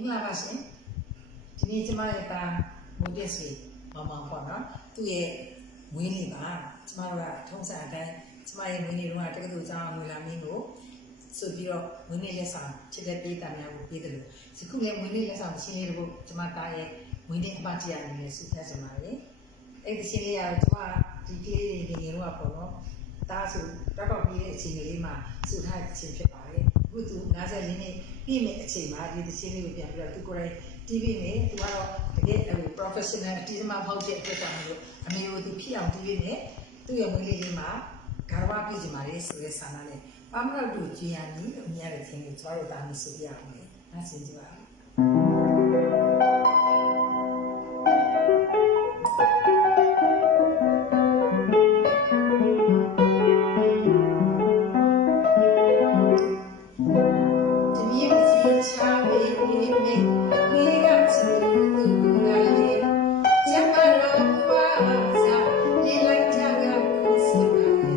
င်္ဂလာပါရှင်ဒီနေ့ကျမရဲ့သားမိုးတက်စီမောင်မောင်ပေါ့နော်သူ့ရဲ့မွေးနေ့ပါကျမတို့ကထုံးစံအတိုင်းကျမရဲ့မွေးနေ့တုန်းကတက္ကသိုလ်ကျောင်းအောင်ဝင်လာမင်းကိုဆိုပြီးတော့မွေးနေ့လက်ဆောင်ချစ်တဲ့ပေးတာများကိုပေးတယ်လို့ဒီခုလည်းမွေးနေ့လက်ဆောင်ရှင်းလေးတပုတ်ကျမသားရဲ့မွေးနေ့အပတ်တရအနေနဲ့ဆုဖြတ်ချင်ပါတယ်အဲ့ဒီရှင်းလေးကတော့ကျမဒီကလေးတွေငယ်ငယ်တော့ပေါ့နော်ဒါဆိုတောက်တောက်ပြီးတဲ့အချိန်ကလေးမှာစုထားတဲ့အချိန်ဖြစ်ပါတယ် အခုသူ50လေးနှစ်ပြည့်မဲ့အချိန်မှာဒီသချင်းလေးကိုပြန်ပြီးတော့သူကိုယ်တိုင် TV နဲ့သူကတော့တကယ်ဟို professional အတီးသမားဖောက်တဲ့အတွက်ကြောင့်မလို့အမေကိုသူဖြစ်အောင် TV နဲ့သူ့ရဲ့မွေးလေးလေးမှာဂါရဝပြည့်ချင်ပါလေဆိုတဲ့ဆန္ဒနဲ့ပါမလောက်တို့ကြည်ရနီလို့မြင်ရတဲ့ချင်းကိုကျမတို့တာမီဆိုပြရအောင်လေ။နားဆင်ကြပါဦး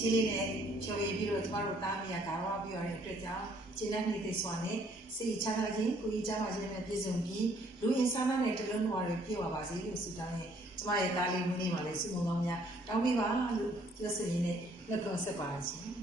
ချီလေးနဲ့ဖြော်ရည်ပြီးတော့ကျမတို့တားမရကာဝါပြီးရတဲ့အတွက်ကြောင့်ကျင်းတဲ့နေ့သိစွာနဲ့စိတ်ချမ်းသာခြင်းကိုယ်ကြီးချမ်းသာခြင်းနဲ့ပြည့်စုံပြီးလူအင်ဆာနာနဲ့တလုံးတော်တွေပြည့်ဝပါစေလို့ဆုတောင်းရင်ကျမရဲ့တားလေးမွေးနေ့မှာလည်းဆုမွန်ကောင်းများတောင်းပေးပါလို့ပြောဆိုရင်းနဲ့လက်တော်ဆက်ပါရှင်